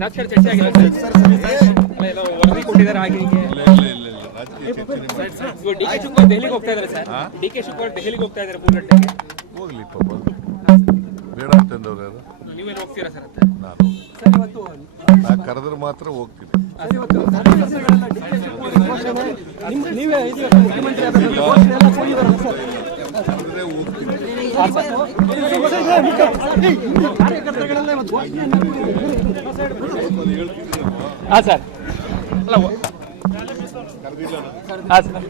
ರಾಜಕೀಯ ಚರ್ಚೆ ಆಗಿಲ್ಲ ಸರ್. ಎಲ್ಲ ವರದಿ ಕೊಟ್ಟಿದ್ದಾರೆ ಹಾಗೆ ಹೀಗೆ. ರಾಜಕೀಯ ಚರ್ಚೆ ಡಿ ಕೆ ಶಿವಕುಮಾರ್ ದೆಹಲಿಗೆ ಹೋಗ್ತಾ ಇದ್ದಾರೆ ಸರ್. ಡಿ ಕೆ ಶಿವಕುಮಾರ್ ದೆಹಲಿಗೆ ಹೋಗ್ತಾ ಇದ್ದಾರೆ ಪೂರ್ಣಟ್ಟೆಗೆ. ಹೋಗ್ಲಿ ಪಾಪ, ಬೇಡ ಅಂತಂದವ್ರು ಯಾರು? ನೀವೇನು ಹೋಗ್ತೀರಾ ಸರ್ ಅಂತ? ನಾನು ಕರೆದ್ರೆ ಮಾತ್ರ ಹೋಗ್ತೀನಿ. ಕರೆದ್ರೆ ಹೋಗ್ತೀನಿ. ಹಾಂ ಸರ್. ಅಲ್ಲ ಕರೆದಿಲ್ಲ ಹಾಂ ಸರ್.